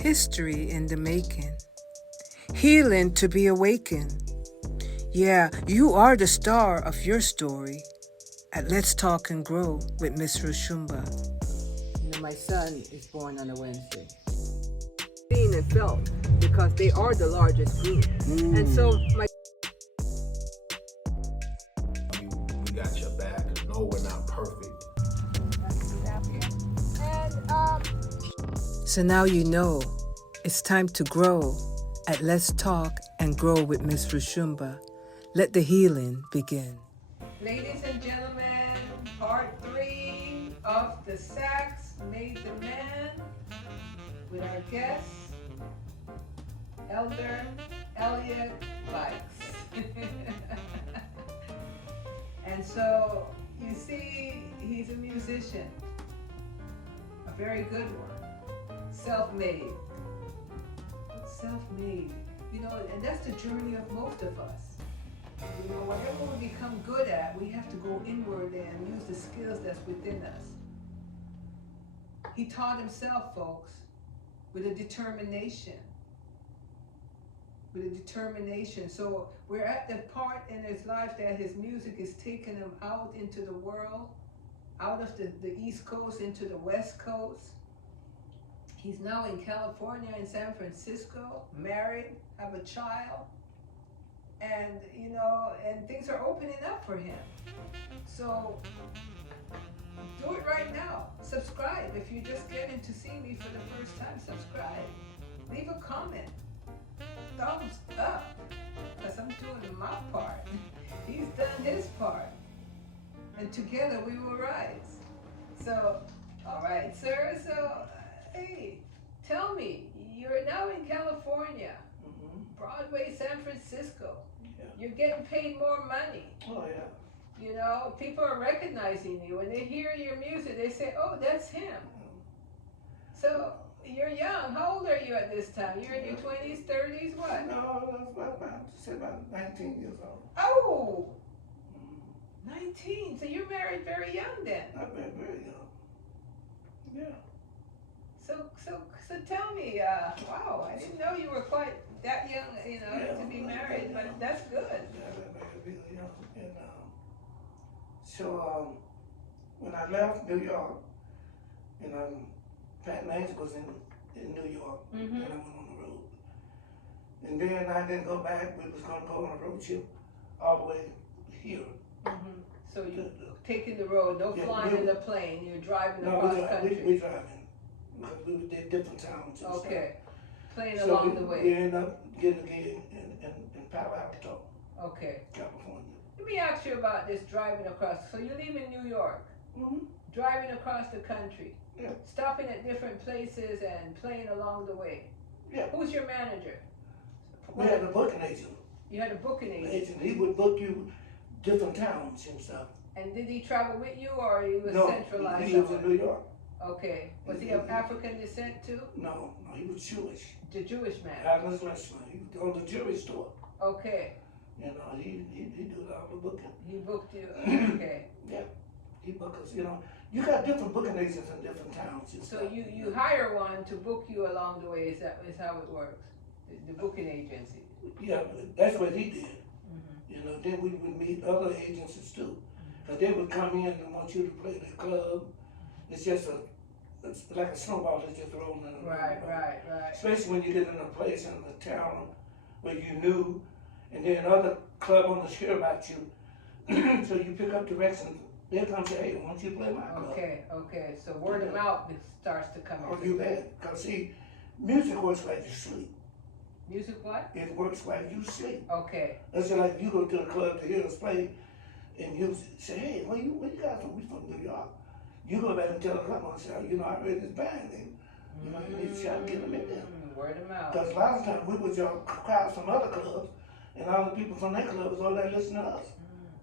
history in the making, healing to be awakened. Yeah, you are the star of your story at Let's Talk and Grow with Miss Roshumba. You know, my son is born on a Wednesday. Seen and felt because they are the largest group. And so my we got your back. No, we're not perfect. So now you know it's time to grow at Let's Talk and Grow with Miss Roshumba. Let the healing begin. Ladies and gentlemen, part 3 of the Sax Made the Man with our guest, Elder Elliott Fikes. And so, you see, he's a musician, a very good one, self-made. Self-made, you know, and that's the journey of most of us. You know, whatever we become good at, we have to go inward and use the skills that's within us. He taught himself, folks, with a determination. With a determination. So we're at the part in his life that his music is taking him out into the world, out of the East Coast into the West Coast. He's now in California, in San Francisco, married, have a child. And, you know, and things are opening up for him. So, do it right now. Subscribe. If you're just getting to see me for the first time, subscribe. Leave a comment. Thumbs up. Because I'm doing my part. He's done his part. And together we will rise. So, all right, sir. So, hey, tell me, you're now in California. Broadway, San Francisco. Yeah. You're getting paid more money. Oh, yeah. You know, people are recognizing you. When they hear your music, they say, oh, that's him. So, you're young. How old are you at this time? You're in your 20s, 30s, what? No, about 19 years old. Oh, 19. So you're married very young then. I've been very young. Yeah. So tell me, wow, I didn't know you were quite that young, you know, to be married, but that's good. Yeah, I've been married really young. And so when I left New York, and Pat Mays was in New York, and I went on the road. And then I didn't go back. We was going to go on a road trip all the way here. So you're taking the road, no flying in the plane, you're driving No, across country. we driving. Because we did different towns. And Okay. Playing so along the way. We ended up getting a gig in Palo Alto, Okay. California. Let me ask you about this driving across. So you live in New York, driving across the country, stopping at different places and playing along the way. Yeah. Who's your manager? We had a booking agent. You had a booking agent. He would book you different towns and stuff. And did he travel with you or he was No, centralized? he lives in New York. Okay. Was he of African descent too? No, he was Jewish. The Jewish man. Agnes Leshman. He owned a jewelry store. Okay. You know, he did all the booking. He booked you. Okay. Yeah. He booked us, you know. You got different booking agents in different towns. And So stuff. you hire one to book you along the way. Is how it works? The booking agency. Yeah, that's what he did. You know, then we would meet other agencies too. Because they would come in and want you to play the club. It's just it's like a snowball that's just rolling around. Right. Especially when you get in a place in the town where you knew, and then other club owners hear about you. So you pick up directions. They'll come say, hey, why don't you play my club? Okay. So word of mouth starts to come in. Oh, you bet. Because see, music works like you sleep. Music what? It works like you sleep. Okay. That's just like you go to the club to hear us play, and you say, hey, where you guys from? We from New York. You go back and tell the club owner, say, you know, I read this band, and you know, you need to try to get them in there. Word of mouth. Because a lot of times we would draw crowds from other clubs, and all the people from that club is all there listening to us.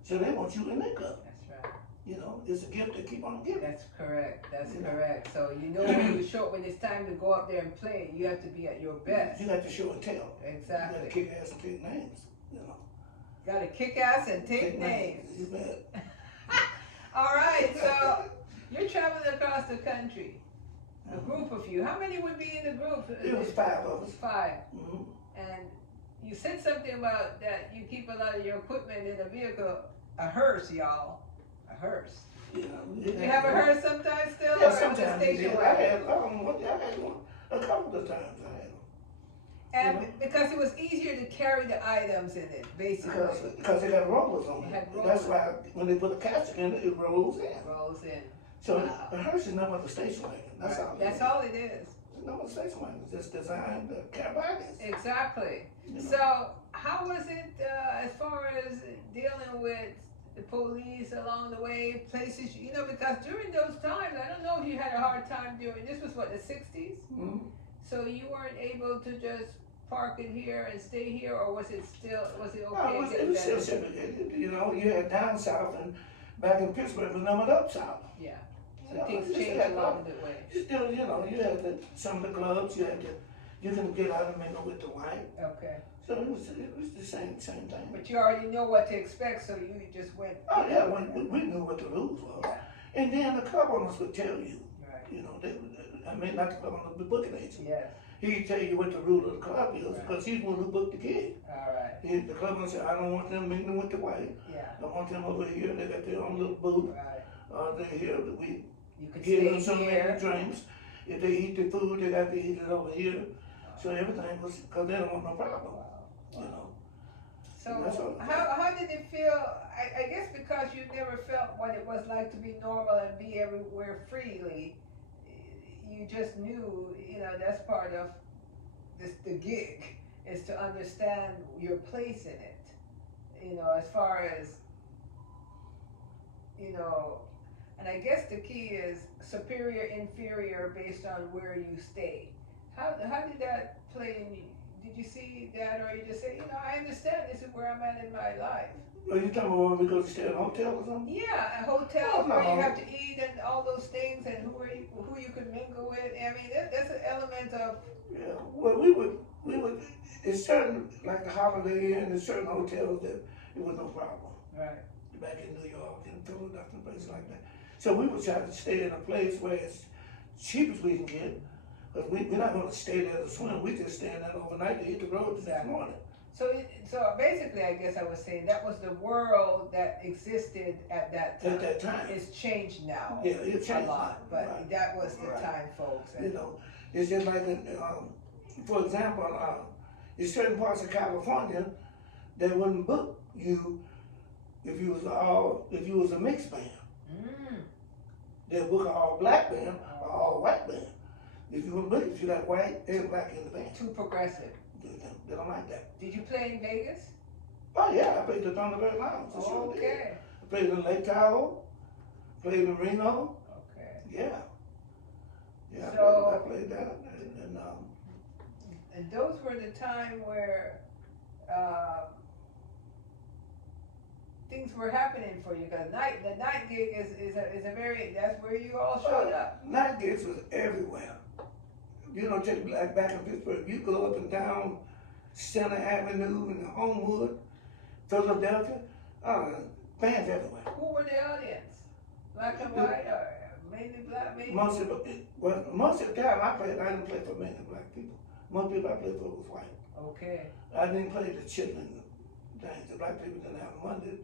So they want you in their club. That's right. You know, it's a gift to keep on giving. That's correct. That's correct. So you know when it's time to go up there and play, you have to be at your best. You got to show and tell. Exactly. You got to kick ass and take names. You know. Got to kick ass and take names. You bet. All right. So you're traveling across the country. A group of you. How many would be in the group? It was 5 of us. 5. Mm-hmm. And you said something about that you keep a lot of your equipment in a vehicle, a hearse, y'all. A hearse. You know, Did you have a hearse sometimes still? Yeah, or sometimes. station I wagon? had one. A couple of times I had them. And because it was easier to carry the items in it, basically. Because it had rollers on It it. had That's rollers. why when they put a casket in it, it rolls in. Rolls in. So Wow. a hearse is not but a station wagon. That's Right. all. That's all it is. It's not but a station wagon. It's just designed to carry baggage. Exactly. You know. So how was it as far as dealing with the police along the way, places, you know, because during those times, I don't know if you had a hard time during, this was what, the 60s? Mm-hmm. So you weren't able to just park it here and stay here, or was it okay? No, it was still segregated. You know, you had down south and back in Pittsburgh, was numbered up south. Yeah. So You know, things you just changed had along the way. Still, you know, you had some of the clubs, you can get out and mingle with the white. Okay. So it was the same thing. But you already know what to expect, so you just went. Oh yeah, we knew what the rules was. Yeah. And then the club owners would tell you, Right. you know, not the club owner, the booking agent. Yes. He'd tell you what the rule of the club is Right. because he's the one who booked the gig. All right. The club owner said, I don't want them mingling with the white. Yeah. I want them over here. They got their own little booth. Right. They're here. We You could give them stay so here. many drinks. If they eat the food, they got to eat it over here. So everything was, because they don't want no problem, you know. That's So all. how did it feel? I guess because you never felt what it was like to be normal and be everywhere freely, you just knew, you know, that's part of the gig, is to understand your place in it. You know, as far as, you know, and I guess the key is superior, inferior based on where you stay. How did that play in you? Did you see that, or you just say, you know, I understand this is where I'm at in my life? Are you talking about when we go to stay at a hotel or something? Yeah, a hotel Oh, where no. you have to eat and all those things, and who you could mingle with. I mean, that's an element of. Yeah. Well, we would. It's certain, like the Holiday Inn, there's certain hotels that it was no problem. Right. Back in New York and Philadelphia, places like that. So we would try to stay in a place where it's cheap as we can get. But we're not going to stay there to swim. We just staying there overnight to hit the road the next morning. So basically, I guess I was saying that was the world that existed at that time. At that time. It's changed now. Yeah, it changed a lot, now. but Right. that was the Right. time, folks. You know, it's just like, for example, in certain parts of California, they wouldn't book you if you was a mixed band. Mm. They'd book an all black band or all white band. If you wouldn't book it, if you got white and black in the band. Too progressive. They don't like that. Did you play in Vegas? Oh yeah, I played the Thunderbird Lounge. I sure did. Okay. I played in Lake Tahoe, played in Reno. Okay. Yeah. Yeah, So- I played that. And those were the time where things were happening for you, because the night gig is a very, that's where you all showed up. Night gigs was everywhere. You know, just like back in Pittsburgh, you go up and down Center Avenue and Homewood, Philadelphia, bands everywhere. Who were the audience? Black and white, or mainly black, mainly? Most of the time I didn't play for many black people. Most people I played for was white. Okay. I didn't play the chitlin things. The black people didn't have money.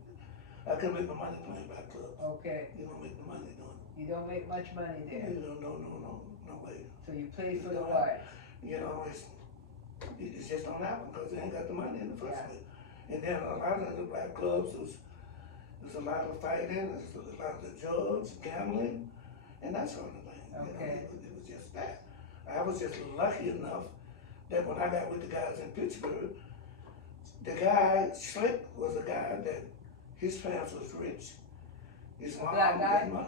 I couldn't make my money playing black clubs. Okay. You don't make the money doing it. You don't make much money there. You know, no way. So you played for You the know, whites. You know, it just don't happen because they ain't got the money in the first Yeah. place. And then a lot of the black clubs there's a lot of fighting, there's a lot of drugs, gambling, and that sort of thing. Okay. You know, it was just that. I was just lucky enough that when I got with the guys in Pittsburgh, the guy, Slick, was a guy that his parents was rich. His mom, black guy? his mom.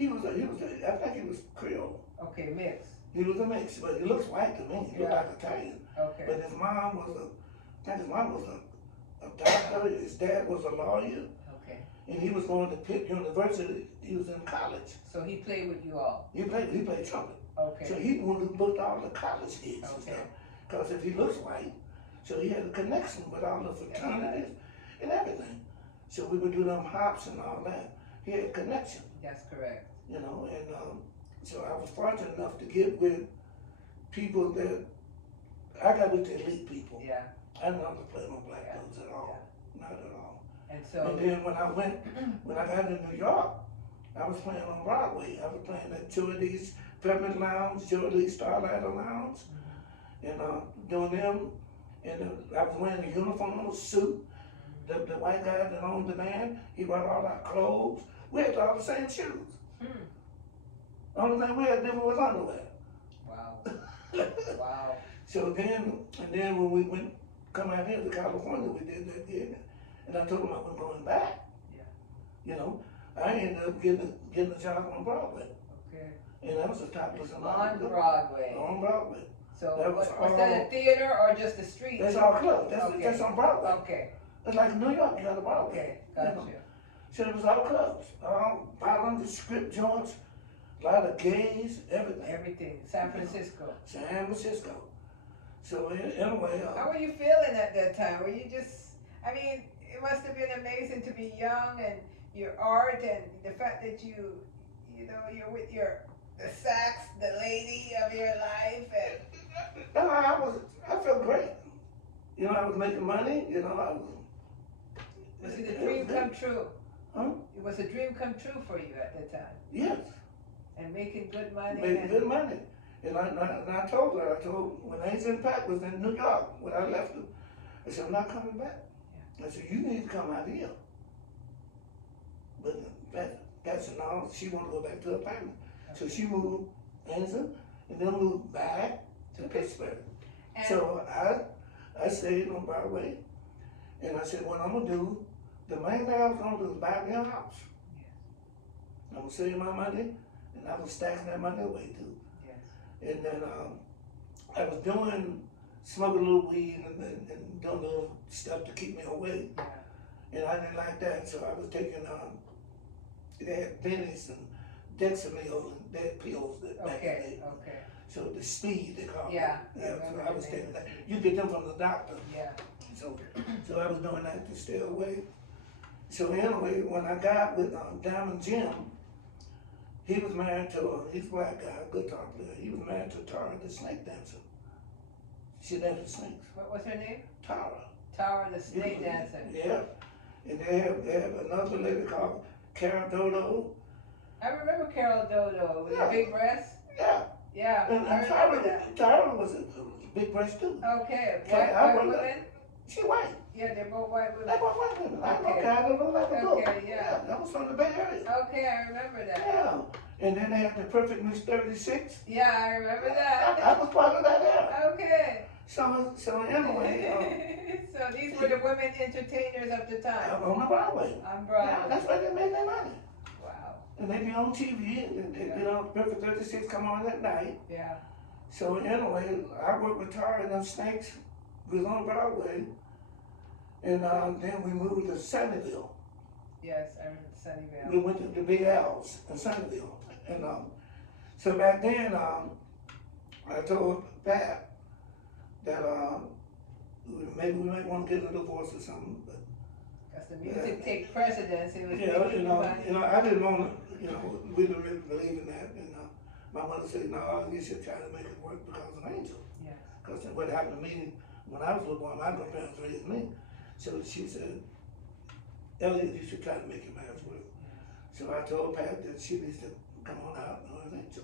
I think he was Creole. Okay, mix. He was a mix, but he looks white to me. He looked Yeah. like Italian. Okay. But his mom was a doctor. His dad was a lawyer, Okay. and he was going to Pitt University. He was in college. So he played with you all. He played trumpet. Okay. So he the one who booked all the college gigs and Okay. stuff. Because if he looks white, so he had a connection with all the fraternities and everything. So we would do them hops and all that. He had a connection, That's correct. you know, and So I was fortunate enough to get with people that, I got with the elite people. Yeah. I didn't have to play no black Yeah. dudes at all, not at all. And so. And then when I got to New York, I was playing on Broadway. I was playing at Jordy's Peppermint Lounge, Jordy's Starlight Lounge, and doing them. And I was wearing a uniform, suit. The white guy that owned the band, he brought all our clothes. We had all the same shoes. Only thing we had different was underwear. Wow. Wow. So then when we went, come out here to California, we did that gig. And I told him I wasn't going back. Yeah. You know, I ended up getting a job on Broadway. Okay. And that was the topless On Broadway. On Broadway. So that was that a theater or just a street? That's all clubs. Okay. That's on Broadway. Okay. It's like New York, you got a Broadway. Okay, gotcha. You know? So it was all clubs, violent script joints, a lot of gays, everything. Everything. San Francisco. San Francisco. So anyway. How were you feeling at that time? Were you just, I mean, it must have been amazing to be young and your art and the fact that you know, you're with the sax, the lady of your life, and. No, I felt great. You know, I was making money, you know, Was it a dream come true? Huh? It was a dream come true for you at that time. Yes. And making good money. Making good money. And I told her, when Angel and Pat was in New York, when I left them, I said, I'm not coming back. Yeah. I said, you need to come out here. But Pat said, no, she want to go back to her family. Okay. So she moved Angel and then moved back to Pittsburgh. And so I stayed on Broadway, and I said, what I'm gonna do, the main thing I was gonna do is buy me a house. Yes. I'm gonna save my money, and I was stacking that money away too. Yes. And then I was smoking a little weed and doing little stuff to keep me away. Yeah. And I didn't like that, so I was taking, they had Benny's and Dexamil and dead pills that back in the day. Okay. So the speed, they call it. Yeah. So I was taking that. You get them from the doctor. Yeah. So I was doing that to stay away. So anyway, when I got with Diamond Jim, he was married to he's a black guy, a guitar player. He was married to Tara, the snake dancer. She danced the snakes. What was her name? Tara. Tara, the snake dancer. Yeah. And they have another lady called Carol Dodo. I remember Carol Dodo with the big breasts. Yeah. Yeah, and Tara was a big breast too. Okay, white women? She white. Yeah, they're both white women. They're both white women. Okay. I don't know like a book. Okay, yeah. That was from the Bay Area. Okay, I remember that. Yeah. And then they had the Perfect Miss 36. Yeah, I remember that. I was part of that era. Okay. So anyway. So these were the women entertainers of the time. On the Broadway. On Broadway. Yeah, that's where they made their money. Wow. And they be on TV, and they be on Perfect 36 come on at night. Yeah. So anyway, I worked with Tara and them snakes. We was on Broadway. And then we moved to Sunnyvale. Yes, I remember Sunnyvale. We went to the Big Al's in Sunnyvale. And so back then, I told Pat that maybe we might want to get a divorce or something. But because the music take precedence. It was I didn't want to, we didn't really believe in that. And my mother said, no, you should try to make it work because of Angel. Yes. Because what happened to me when I was a little boy, my grandparents raised me. So she said, Elliott, you should try to make your marriage work. So I told Pat that she needs to come on out and learn Angel.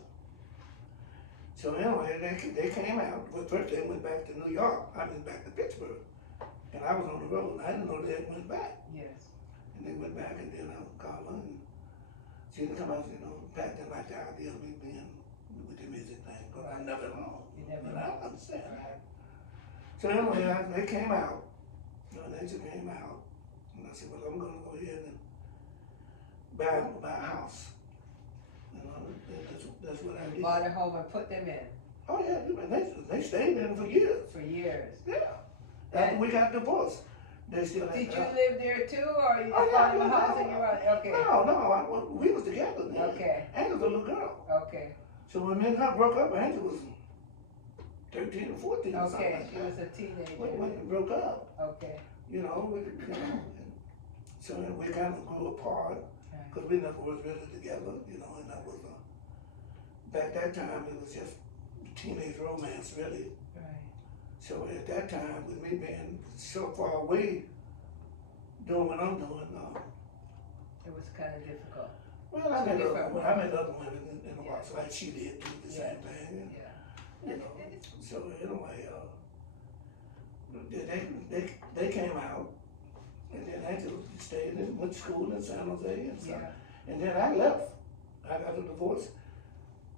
So anyway, they came out. Well, first they went back to New York. I mean, back to Pittsburgh. And I was on the road, and I didn't know they went back. Yes. And they went back, and then I called her, and she didn't come out, Pat didn't like the idea of me being with the music thing, because I never know. I don't understand. Right. So anyway, they came out. Angel came out, and I said, well, I'm going to go ahead and buy a house. That's what I did. Bought a home and put them in. Oh yeah, they stayed in for years. For years. Yeah. After we got divorced, they still had. Did you live there too, or you just bought a house and you're on? Okay. No, we was together then. Okay. Angel's a little girl. Okay. So when me and her broke up, Angel was 13 or 14 or something. Okay, she was a teenager. When we broke up. Okay. So we kind of grew apart because we never was really together, and that was back that time, it was just teenage romance, really. Right. So at that time, with me being so far away, doing what I'm doing, It was kind of difficult. well, I met other women in the Yeah. box, like she did do the same thing. And, Yeah. you know, so anyway, they came out, and then I just stayed and went to school in San Jose and stuff. Yeah. And then I left. I got a divorce,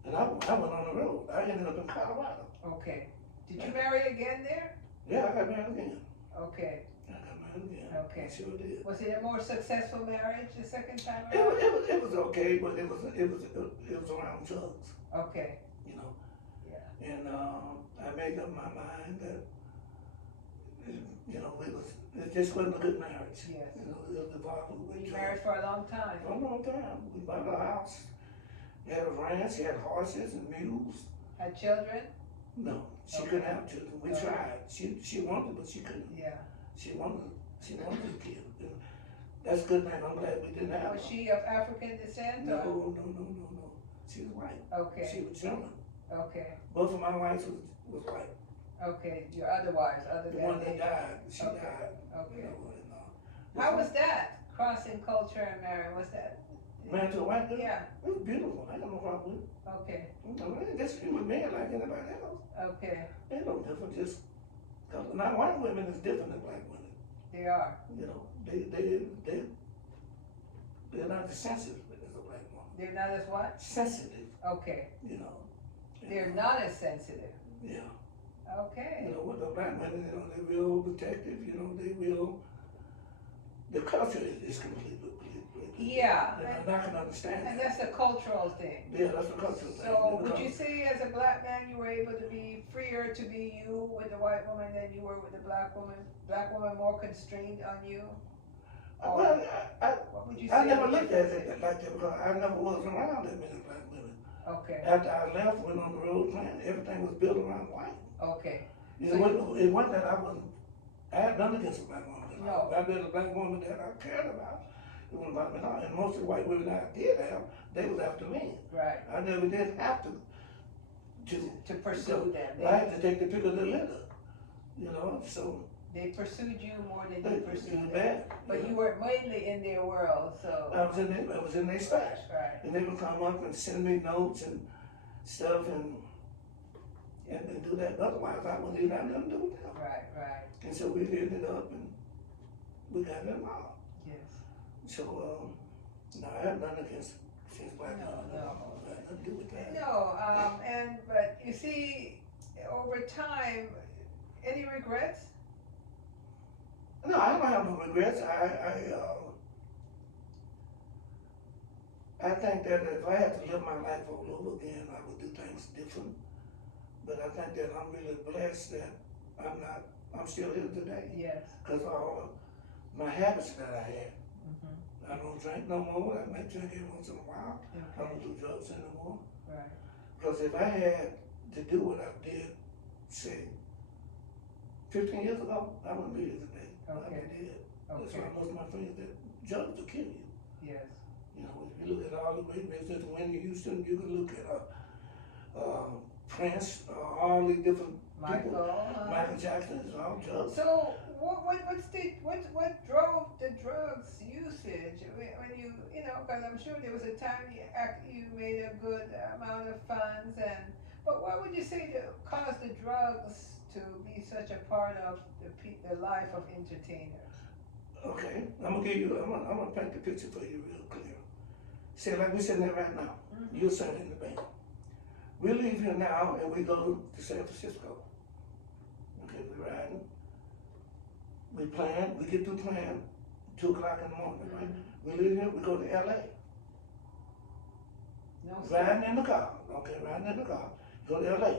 and I went on the road. I ended up in Colorado. Okay. Did you marry again there? Yeah, I got married again. Okay. I got married again. Okay. I sure did. Was it a more successful marriage the second time It around? was okay, but it was around drugs, Okay. you know. Yeah. And I made up my mind that, you know, it just wasn't a good marriage. Yes. You know, it was involved with You drugs. married for a long time. For a long time. We bought a house. We had a ranch. She had horses and mules. Had children? No, she Okay. couldn't have children. We Okay. tried. She wanted, but she couldn't. Yeah. She wanted a kid. And that's a good thing. I'm glad we didn't have Was one. she of African descent? No. Or? She was white. Okay. She was German. Okay. Both of my wives was white. Okay. Your other wives, other The than one that Asian. died, she Okay. died. Okay. You know, and, How was that? Crossing culture and marrying, was that? married to a white girl? Yeah. It was beautiful. I got no problem with it. Okay. I mean, just human being like anybody else. Okay. They're no different. Just now, white women is different than black women. They are. You know, they're not as sensitive as a black woman. They're not as what? Sensitive, Okay. you know. They're not as sensitive. Yeah. Okay. You know, with the black women, you know, they're real protective. You know, the culture is completely. Yeah. And I can understand And that. that's a cultural thing. Yeah, that's the cultural thing. So would you say as a black man you were able to be freer to be you with the white woman than you were with the black woman? Black woman more constrained on you? Well, What would you say? I never looked at it like that because I never was around that many black women. Okay. After I left, went on the road playing, everything was built around white. Okay. It wasn't that I had nothing against a black woman. No. I met a black woman that I cared about. It wasn't about me at all. And most of the white women I did have, they was after me. Right. I never did have to pursue them. I had to take the pick of the litter, you know, so. They pursued you more than They you pursued them. bad. But you were mainly in their world, so. I was in their space. Right. And they would come up and send me notes and stuff and do that. Otherwise, I wouldn't even have nothing to do with them. Right. And so we ended up and we got involved. Yes. So, no, I have nothing against black No, women. no. I have nothing to do with that. No, but you see, over time, any regrets? No, I don't have no regrets. I think that if I had to live my life all over again, I would do things different. But I think that I'm really blessed that I'm still here today. Yes. Because all my habits that I had. Mm-hmm. I don't drink no more. I might drink every once in a while. I Okay. don't do drugs anymore. Right. Because if I had to do what I did, say, 15 years ago, I wouldn't be here today. I'd Okay. be dead. That's Okay. why most of my friends that drugs will kill you. Yes. You know, if you look at all the great business, Whitney Houston, you can look at Prince, all the different people. Michael Jackson is all drugs. So what drove the drugs usage? When you know, because I'm sure there was a time you made a good amount of funds, but what would you say to cause the drugs to be such a part of the life of entertainers? Okay, I'm gonna paint the picture for you real clear. Say like we're sitting there right now. Mm-hmm. You're sitting in the bank. We leave here now and we go to San Francisco. Okay, we're riding. We plan, we get through playing 2 o'clock in the morning, right? We leave here, we go to LA. No. Riding in the car, okay, riding in the car, go to LA.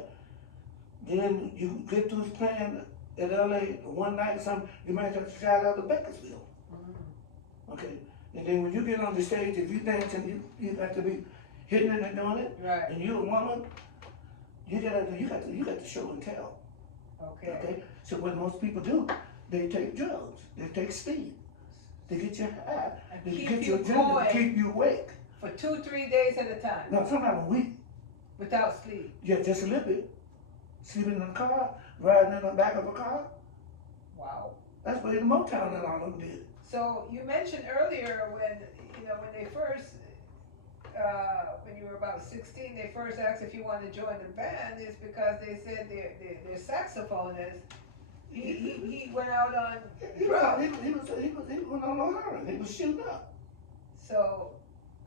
Then you get through playing at LA one night or something, you might have to fly out to Bakersfield. Mm-hmm. Okay, and then when you get on the stage, if you dancing, you got to be hitting it and doing it. Right. And you're a woman, you got to show and tell. Okay. Okay. So what most people do, they take drugs, they take speed, they get you high, And they keep get you your agenda, going. keep you awake. For 2-3 days at a time. No, sometimes a week. Without sleep. Yeah, just a little bit. Sleeping in the car, riding in the back of a car. Wow. That's what in Motown and all of them did. So you mentioned earlier when when they first when you were about 16, they first asked if you wanted to join the band. Is because they said their saxophonist he went out on drugs. He went on heroin. He was shooting up. So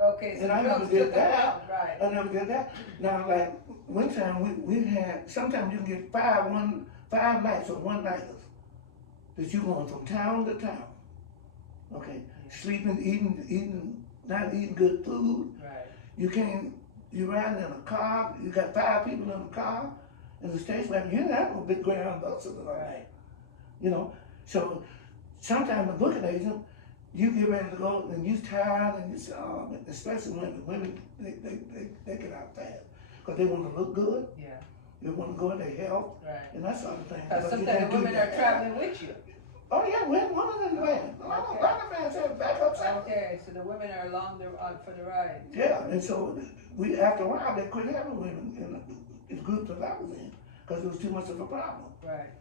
okay, so And I never drugs did took him that. out, right? I never did that. Now, like one time we had. Sometimes you can get five nights or one nighters that you going from town to town. Okay, sleeping, eating, not eating good food. Right. You riding in a car, you got 5 people in the car, in the stage wagon, you didn't have no big ground buses or that. You know, so sometimes the booking agent, you get ready to go and you tired and you say, oh, especially women, they get out fast. Because they want to look good. Yeah. They want to go in their health. Right. And that sort of thing. Because sometimes the women are traveling with you. Oh yeah, women in the van. A lot of vans have backup sound. Okay, so the women are along for the ride. Yeah, and so after a while they quit having women in the group that I was in because it was too much of a problem. Right.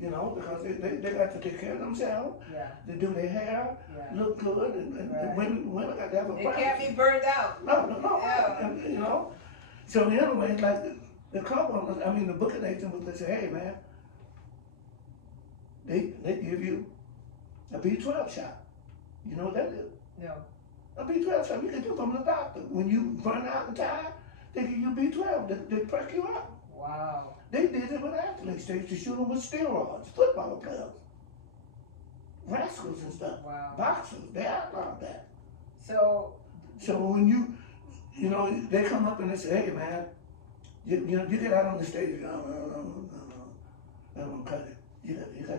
You know, because they got to take care of themselves. Yeah. They do their hair, look good, and Right. women got to have a They privacy. can't be burned out. No. Yeah. And, you know, so anyway, like the club owners, I mean the booking agent would say, hey man, they give you a B12 shot. You know what that is? No. A B12 shot you can do from the doctor. When you burn out and tired, they give you B12. They press you up. Wow. They did it with athletes. They used to shoot them with steroids, football players, rascals and stuff, boxers. They outlawed that. So when you know, they come up and they say, hey man, you get out on the stage. No, I don't cut it.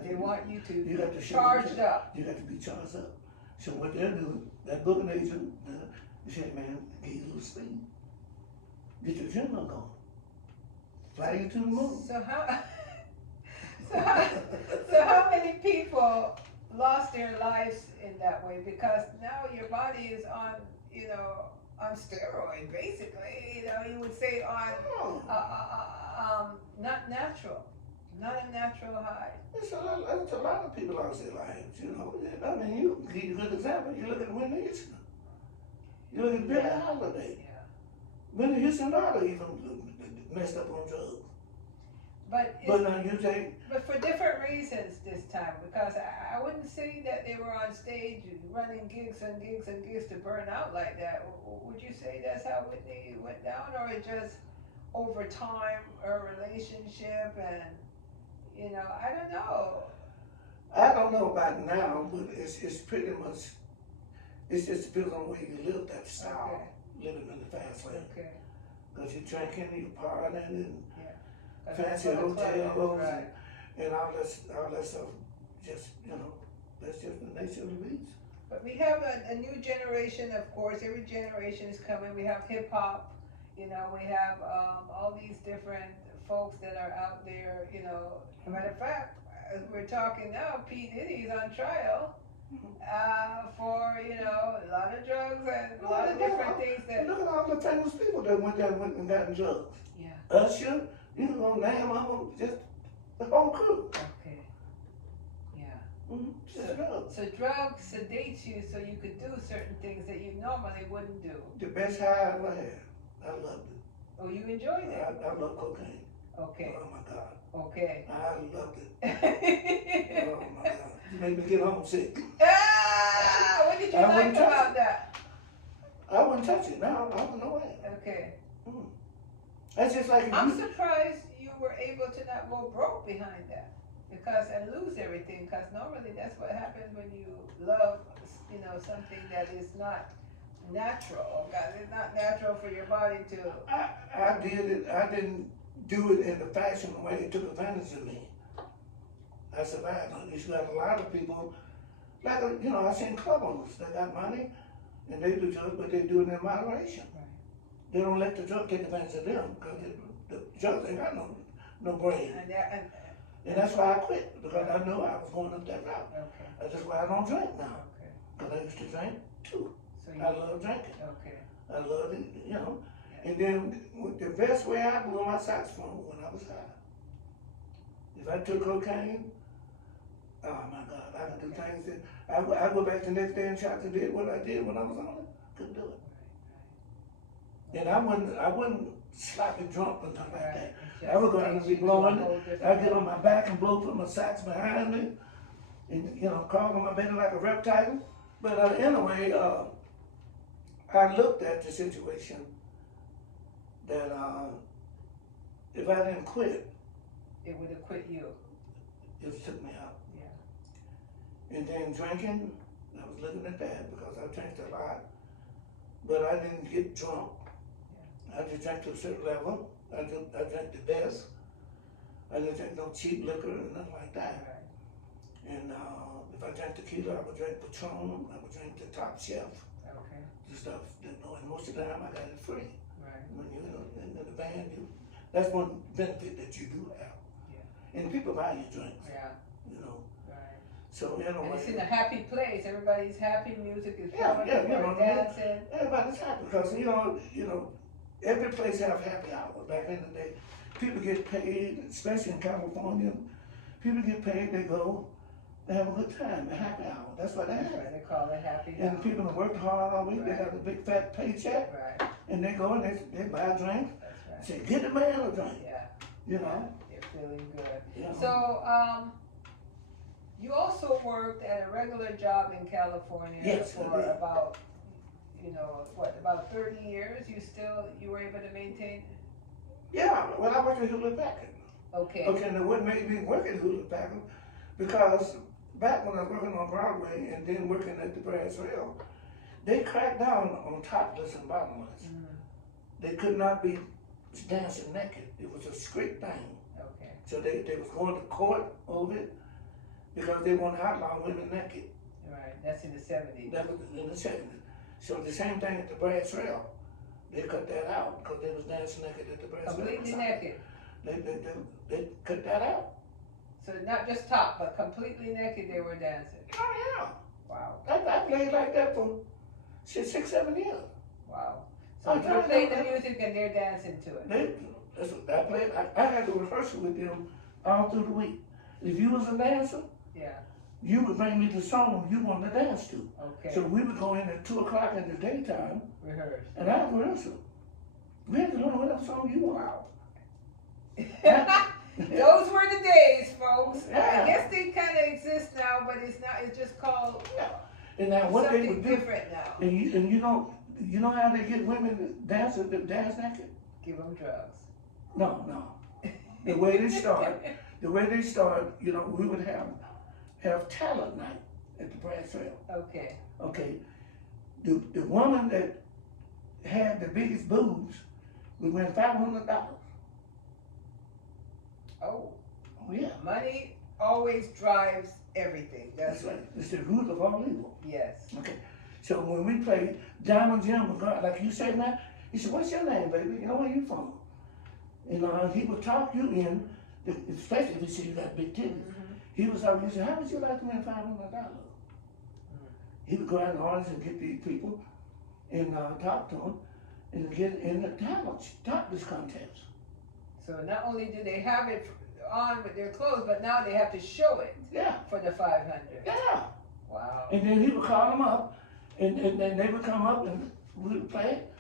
They want you to you got to charged up. You got to be charged up. So what they'll do, that booking agent, they say, man, get you a little sleep. Get your adrenaline going. Fly you to the moon. So how many people lost their lives in that way? Because now your body is on, on steroid, basically. You would say on, not natural. Not a natural high. It's a lot of people lost their lives, you know. I mean, you give a good example. You look at Whitney Houston. You look at Billie Holiday. Yeah. Whitney Houston daughter even messed up on drugs. But now you take. But for different reasons this time, because I wouldn't say that they were on stage running gigs and gigs and gigs to burn out like that. Would you say that's how Whitney went down, or it just over time, a relationship and? I don't know. I don't know about now, but it's pretty much, it just depends on where you live, that style, living in the fast lane. Okay. Because you're drinking, you're partying, and fancy That's what the club hotels, is, right. and all that stuff, just, that's just the nature of the beast. But we have a new generation, of course, every generation is coming. We have hip hop, we have all these different folks that are out there, As a matter of fact, as we're talking now, P. Diddy's on trial for, a lot of drugs and a lot of different things that... Look at all the famous people that went and got drugs. Yeah. Usher, you know, name them, just the whole crew. Okay. Yeah. Mm-hmm. So drugs sedate you so you could do certain things that you normally wouldn't do. The best high I ever had. I loved it. Oh, you enjoyed it? I love cocaine. Okay. Oh my God. Okay. I loved it. Oh my God. You made me get homesick. What did you like about that? I wouldn't touch it. No, I wouldn't know it. Okay. That's just like I'm surprised you were able to not go broke behind that and lose everything, because normally that's what happens when you love, something that is not natural. Because it's not natural for your body to. I did it. I didn't do it in the fashion way it took advantage of me. I survived. You got a lot of people, like, I seen club owners that got money and they do drugs, but they do it in moderation. Right. They don't let the drug take advantage of them because the drugs ain't got no brain. And that's why I quit, because I knew I was going up that route. Okay. That's why I don't drink now. Okay. Because I used to drink too. So I love drinking. Okay. I love it, And then the best way I blew my saxophone when I was high. If I took cocaine, oh my God, I could do things that I go back the next day and try to do what I did when I was on it. Couldn't do it. And I wouldn't sloppy drunk or nothing like that. I would go out and be blowing it. I'd get on my back and blow, put my sax behind me, and crawl on my belly like a reptile. But anyway, I looked at the situation that if I didn't quit, it would have quit you. It took me out. Yeah. And then drinking, I was looking at that because I drank a lot, but I didn't get drunk. Yeah. I just drank to a certain level. I drank the best. I didn't drink no cheap liquor or nothing like that. Right. And if I drank tequila, I would drink Patron. I would drink the Top Chef. Okay. The stuff. And most of the time, I got it free. Right. When you're in the band, that's one benefit that you do have. Yeah. And people buy your drinks. Yeah. Right. So anyway. And it's in a happy place. Everybody's happy. Music is flowing. Dancing. Everybody's happy because every place have happy hour. Back in the day, people get paid, especially in California. People get paid. They go. They have a good time. A happy hour. That's what they have. Right. They call it happy hour. And people have worked hard all week. Right. They have a big fat paycheck. Right. And they go and they buy a drink. That's right. Say, get the man a drink. Yeah. You're feeling good. So, you also worked at a regular job in California for about, about 30 years. You were able to maintain? Yeah, well, I worked at Hewlett Packard. Okay. Okay, now what made me work at Hewlett Packard? Because back when I was working on Broadway and then working at the Brass Rail, they cracked down on topless and bottomless. Mm. They could not be dancing naked. It was a strict thing. Okay. So they was going to court over it because they want to outlaw women naked. Right, that's in the 70s. That was in the 70s. So the same thing at the Brass Rail. They cut that out because they was dancing naked at the Brass Rail. Completely naked? They cut that out. So not just top, but completely naked they were dancing? Oh yeah. Wow. I played like that for 6, 7 years. Wow. So you played the music and they're dancing to it? I had to rehearse with them all through the week. If you was a dancer, you would bring me the song you wanted to dance to. Okay. So we would go in at 2 o'clock in the daytime. Rehearse. And I would rehearse it. We had to learn what song you want. Wow. Those were the days, folks. Yeah. I guess they kind of exist now, but it's not. It's just called. Yeah. And now what they would do? Different now. And you know how they get women dancing to dance naked? Give them drugs. No. The way they start, we would have talent night at the Brass Rail. Okay. Okay. The woman that had the biggest boobs would win $500. Oh. Yeah. Money always drives everything. That's right. It's the root of all evil. Yes. Okay. So when we played Diamond Jim, like you said now, he said, "What's your name, baby? Where you from?" And he would talk you in, especially if he said you got big titties. Mm-hmm. He would say, "How would you like to win $500?" Mm-hmm. He would go out in the audience and get these people and talk to them and get in the topless contest. So not only do they have it on with their clothes, but now they have to show it. Yeah. For the 500. Yeah. Wow. And then he would call them up, and then they would come up and we would play it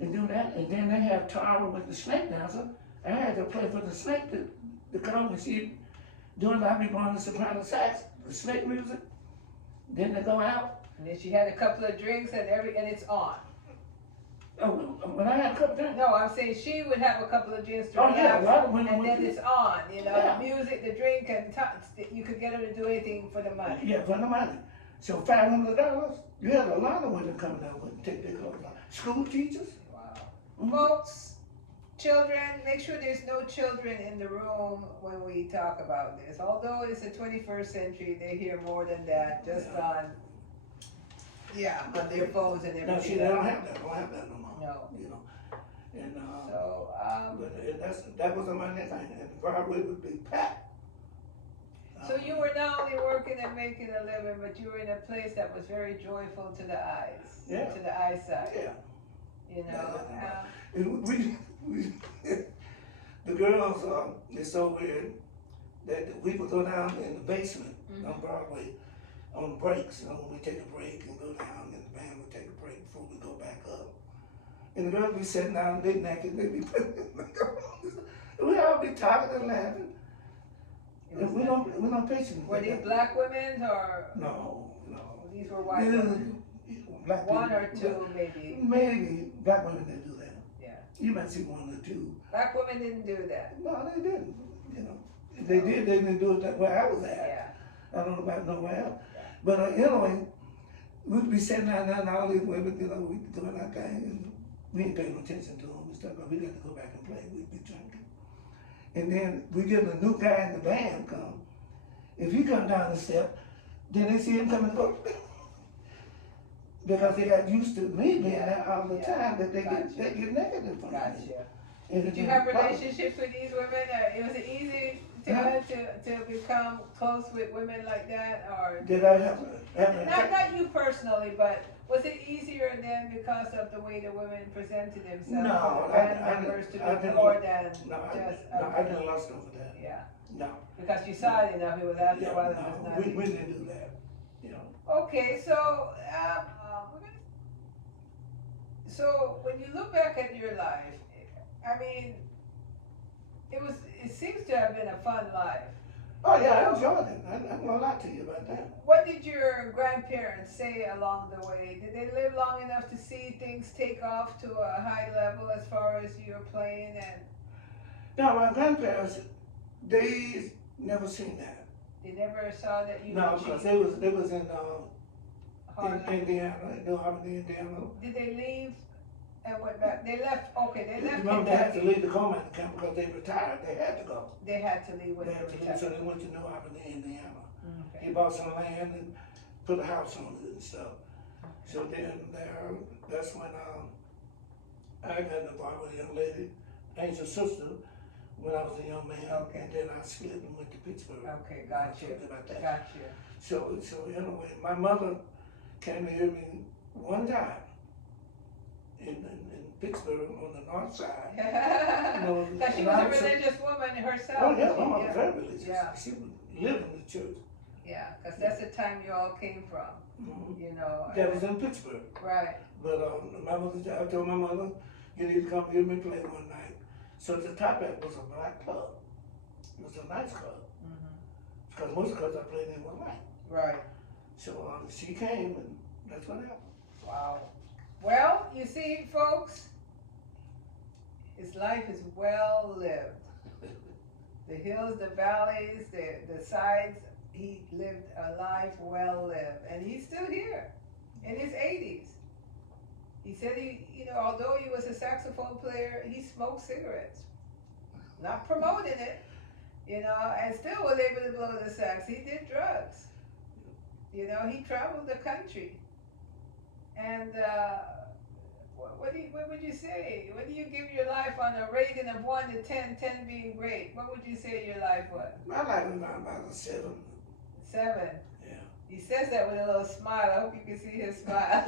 and do that. And then they have Tara with the snake dancer. I had to play for the snake to come and see doing like me blowing the soprano sax, the snake music. Then they go out. And then she had a couple of drinks and it's on. Oh, when I had a couple of drinks? No, I'm saying she would have a couple of drinks to and then it's on, the music, the drink, and you could get her to do anything for the money. Yeah, for the money. So $500, you had a lot of women coming out and take their clothes off. School teachers. Wow. Mm-hmm. Folks, children, make sure there's no children in the room when we talk about this. Although it's the 21st century, they hear more than that just on their phones and everything. No, see, they don't have that. Don't have that no more. No. And but that was a money thing, and Broadway would be packed. So you were not only working and making a living, but you were in a place that was very joyful to the eyes, to the eyesight. Yeah. You know, And we the girls, it's so weird that we would go down in the basement on Broadway on breaks, when we take a break and go down, and the band would take a break before we go back up. And the girls would be sitting down, they naked, they'd be putting makeup on. We all be talking and laughing. And we don't picture them. Were these black women or? No. These were white women? Black one people, or two, maybe. Maybe black women didn't do that. Yeah. You might see one or two. Black women didn't do that. No, they didn't. If they did, they didn't do it that where I was at. Yeah. I don't know about nowhere else. Yeah. But anyway, we'd be sitting down there and all these women, we doing our thing, and we ain't paying no attention to them and stuff, but we got to go back and play. We'd be drinking. And then we get a new guy in the band come. If he come down the step, then they see him coming and go. Because they got used to me being there all the time, that they get naked in front of me. Did you have relationships with these women? Was it easy to become close with women like that, or did I have not you personally, but was it easier then because of the way the women presented themselves? No, I didn't lust over that. Yeah. No. Because you saw it enough, it was after a while. It was not we didn't do that. Okay, so so when you look back at your life, I mean, it seems to have been a fun life. Oh yeah, I enjoyed it. I'm gonna lie to you about that. What did your grandparents say along the way? Did they live long enough to see things take off to a high level as far as you're playing? And no, my grandparents, they never seen that. They never saw that you. No, because they was in Indiana, New Harmony, Indiana. Did they leave and went back? They left. Okay, they left. Remember, they had to leave the coal mining camp because they retired. They had to go. They had to leave when they retired. So they went to New Harmony, Indiana. Okay. He bought some land and put a house on it and stuff. So then that's when I got involved with a young lady, Angel's sister, when I was a young man. Okay. And then I split and went to Pittsburgh. Okay, got you. About that. Got you. So anyway, my mother came to hear me one time in Pittsburgh on the north side. Because she was a religious woman herself. Oh yeah, my mother was very religious. Yeah. She would live in the church. Yeah, because that's the time you all came from. That was in Pittsburgh. Right. But I told my mother, you need to come hear me play one night. So the top hat was a black club. It was a nice club. Because most clubs I played in were white. Right. So she came, and that's what happened. Wow. Well, you see, folks, his life is well lived. The hills, the valleys, the sides, he lived a life well lived. And he's still here in his 80s. He said although he was a saxophone player, he smoked cigarettes. Not promoting it, and still was able to blow the sax. He did drugs. He traveled the country. And what would you say? What do you give your life on a rating of 1 to 10, 10 being great? What would you say your life was? My life was about a 7. 7? Yeah. He says that with a little smile. I hope you can see his smile.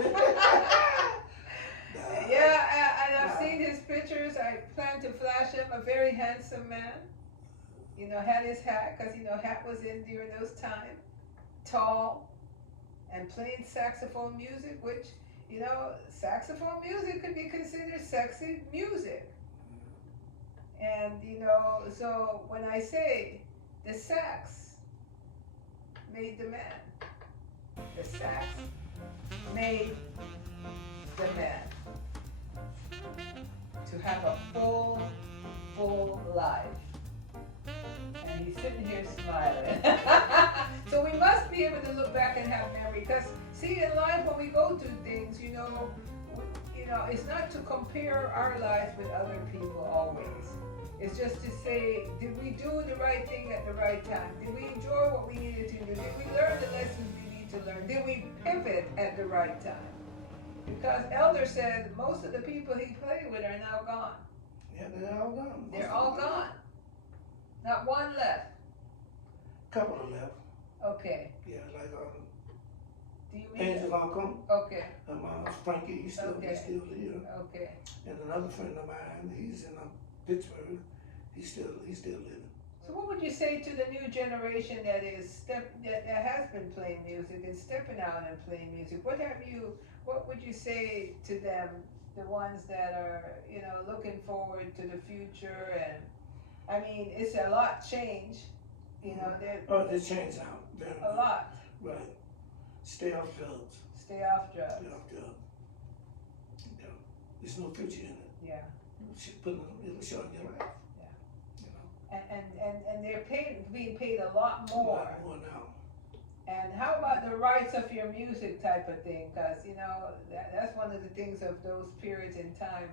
Yeah, and I've seen his pictures. I plan to flash him. A very handsome man. Had his hat, because hat was in during those times. Tall, and playing saxophone music, which, saxophone music could be considered sexy music. And, so when I say the sax made the man, the sax made the man to have a full life. And he's sitting here smiling. So we must be able to look back and have memory. Because, see, in life, when we go through things, it's not to compare our lives with other people always. It's just to say, did we do the right thing at the right time? Did we enjoy what we needed to do? Did we learn the lessons we need to learn? Did we pivot at the right time? Because Elder said most of the people he played with are now gone. Yeah, they're all gone. They're all gone. Not one left. Couple of left. Okay. Yeah, like Do you mean? Angel Uncle. Okay. Frankie, he's still here. Okay. And another friend of mine, he's in Pittsburgh. He's still living. So what would you say to the new generation that has been playing music and stepping out and playing music? What would you say to them, the ones that are, looking forward to the future? And I mean, it's a lot change, they change out. A lot. Right. Stay off drugs. Stay off drugs. Stay off drugs. Yeah. There's no future in it. Yeah. It'll shorten your life. And they're being paid a lot more. A lot more now. And how about the rights of your music type of thing? Because, that's one of the things of those periods in time,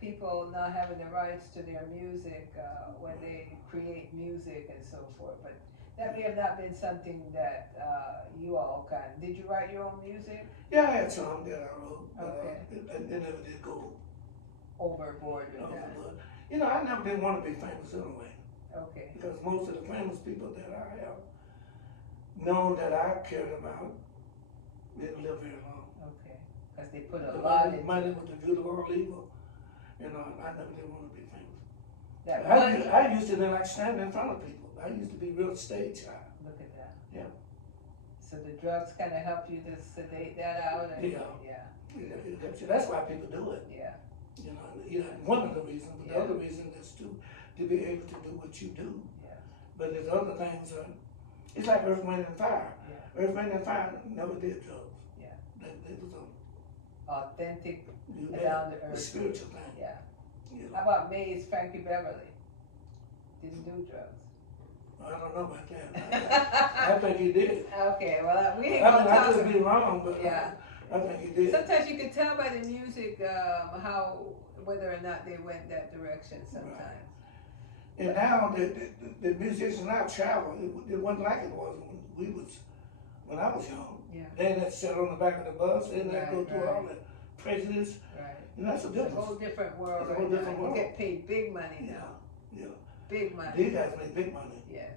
people not having the rights to their music when they create music and so forth. But that may have not been something that you all did you write your own music? Yeah, I had some that I wrote. Okay. They never did go overboard with that. I never did want to be famous anyway. Okay. Because most of the famous people that I have known that I cared about didn't live very long. Okay. Because they put a lot into money was the root of all evil. I never did want to be famous. I used to like standing in front of people. I used to be real stage shy. Look at that. Yeah. So the drugs kind of help you to sedate that out? And, yeah. That's why people do it. Yeah. One of the reasons, but the other reason is to be able to do what you do. Yeah. But there's other things. It's like Earth, Wind, and Fire. Yeah. Earth, Wind, and Fire never did drugs. Yeah. They was authentic, down to earth. The spiritual thing. Yeah. How about Mays, Frankie Beverly? Didn't do drugs. I don't know about that. I think he did. Okay, well, we ain't gonna talk. I could be wrong, but yeah. I think he did. Sometimes you can tell by the music whether or not they went that direction sometimes. Right. And now the musicians now travel. It wasn't like it was when I was young. Yeah. They had to sit on the back of the bus. They had to go through all the prejudice. Right. And that's a difference. It's a whole different world. It's a whole different world. You get paid big money now. Yeah. Big money. These guys make big money. Yes.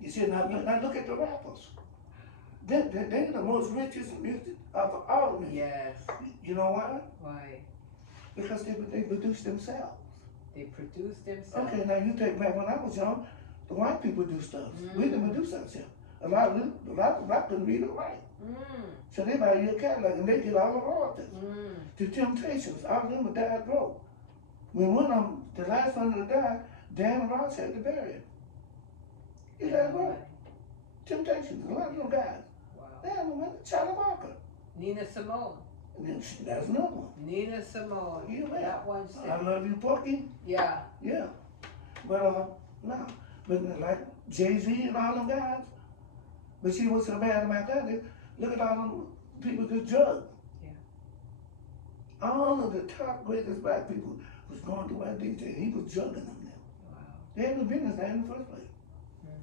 You see, now look at the rappers. They're the most richest music of all of them. Yes. You know why? Why? Because they produce themselves. They produce themselves. Okay, now you take back when I was young, the white people do stuff. Mm. We didn't produce ourselves. A lot of black couldn't read or write. Mm. So they buy you a Cadillac and they get all the royalties. Mm. The Temptations, all of them died broke. When one of them, the last one that died, Dan Ross had to bury him. He died broke. Temptations, a lot of them guys. Wow. They had no money. Charlie Walker. Nina Simone. That's another one. Nina Simone. Yeah, that one said. I Love You, Porky. Yeah. Yeah. But no. But like Jay-Z and all them guys. But see what's so bad about that is, look at all them people that drug. Yeah. All of the top greatest black people was going through that DJ. He was drugging them now. Wow. They had no business there in the first place. Mm.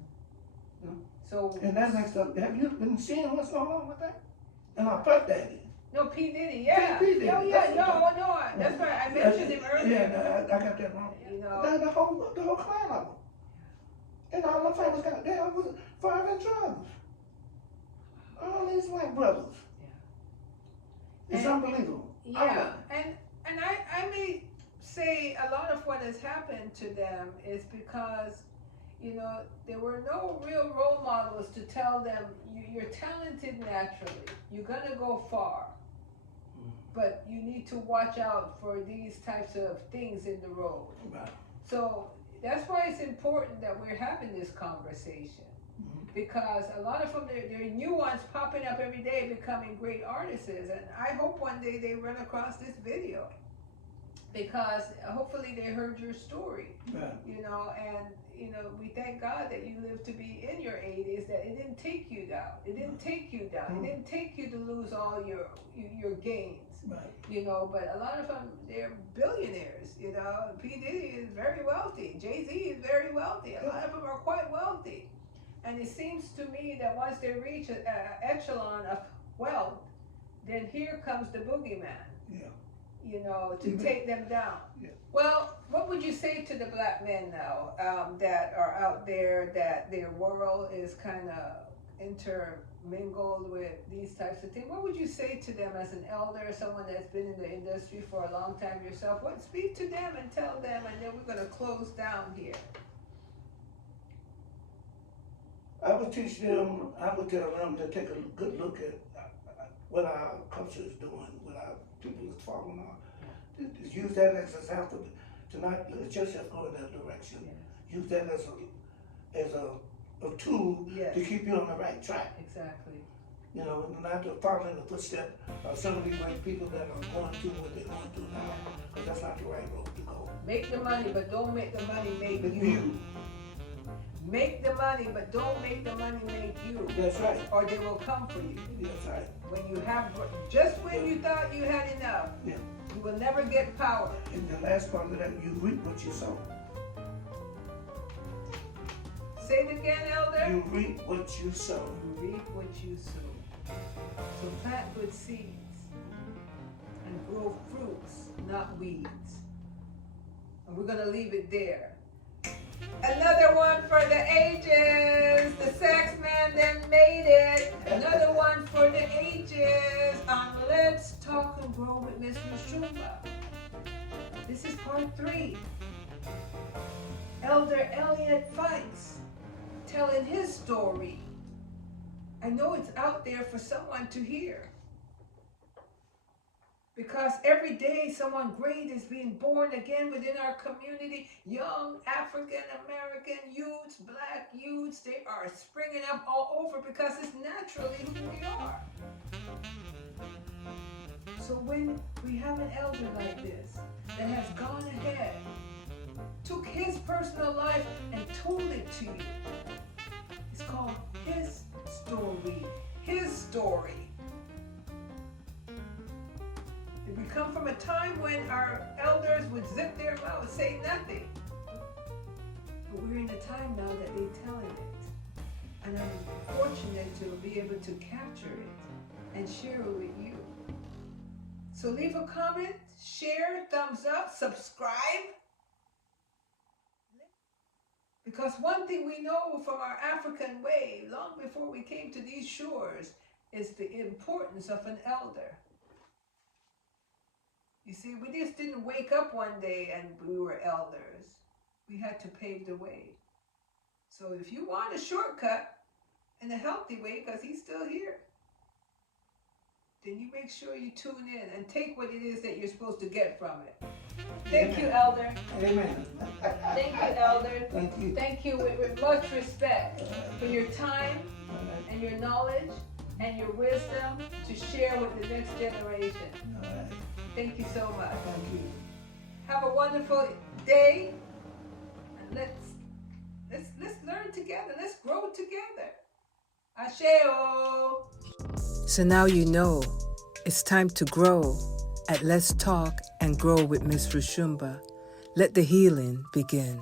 You know? So. And that next up, have you been seeing what's going on with that? And I Puff Daddy. No, P. Diddy, yeah. P. Diddy. Oh, yeah, no, that's right. I mentioned him earlier. Yeah, I got that wrong. The whole clan of them. And all the famous guys, they all was fighting drugs. All these white brothers. Yeah. It's unbelievable. Yeah, and I may say a lot of what has happened to them is because, there were no real role models to tell them, you're talented naturally, you're gonna go far, but you need to watch out for these types of things in the road. Right. So that's why it's important that we're having this conversation. Because a lot of them, there are new ones popping up every day becoming great artists, and I hope one day they run across this video, because hopefully they heard your story. Right. And we thank God that you lived to be in your 80s, that it didn't take you down. It didn't take you down. It didn't take you to lose all your gains. Right. But a lot of them, they're billionaires. P. Diddy is very wealthy. Jay-Z is very wealthy. A lot of them are quite wealthy. And it seems to me that once they reach an echelon of wealth, then here comes the boogeyman. Yeah. To take them down. Yeah. Well, what would you say to the black men now that are out there, that their world is kind of intermingled with these types of things. What would you say to them as an elder, someone that's been in the industry for a long time yourself? What, speak to them and tell them, and then we're going to close down here. I would teach them, I would tell them to take a good look at what our culture is doing, what our people is following on. Just use that as an example to not let yourself go in that direction. Yes. Use that as a tool Yes. to keep you on the right track. Exactly. You know, not to follow in the footsteps of some of these white people that are going through what they're going through now, because that's not the right road to go. Make the money, but don't make the money make But you. Make the money, but don't make the money make you. That's right. Or they will come for you. That's right. When you have, just when you thought you had enough, Yeah. you will never get power. And the last part of that, you reap what you sow. Say it again, Elder. You reap what you sow. You reap what you sow. So plant good seeds and grow fruits, not weeds. And we're going to leave it there. Another one for the ages. The Sax Man then made it. Another one for the ages on Let's Talk and Grow with Miss Roshumba. This is part 3. Elder Elliott Fikes telling his story. I know it's out there for someone to hear. Because every day someone great is being born again within our community. Young African American youths, black youths, they are springing up all over because it's naturally who we are. So when we have an elder like this that has gone ahead, took his personal life and told it to you, it's called his story. His story. We come from a time when our elders would zip their mouths, say nothing. But we're in a time now that they're telling it. And I'm fortunate to be able to capture it and share it with you. So leave a comment, share, thumbs up, subscribe. Because one thing we know from our African way, long before we came to these shores, is the importance of an elder. You see, we just didn't wake up one day and we were elders. We had to pave the way. So if you want a shortcut and a healthy way, because he's still here, then you make sure you tune in and take what it is that you're supposed to get from it. Thank you, Elder. Amen. Thank you, Elder. Thank you. Thank you with much respect for your time and your knowledge and your wisdom to share with the next generation. All right. Thank you so much. Thank you. Have a wonderful day, and let's learn together. Let's grow together. Asheo. So now you know it's time to grow at Let's Talk and Grow with Miss Roshumba. Let the healing begin.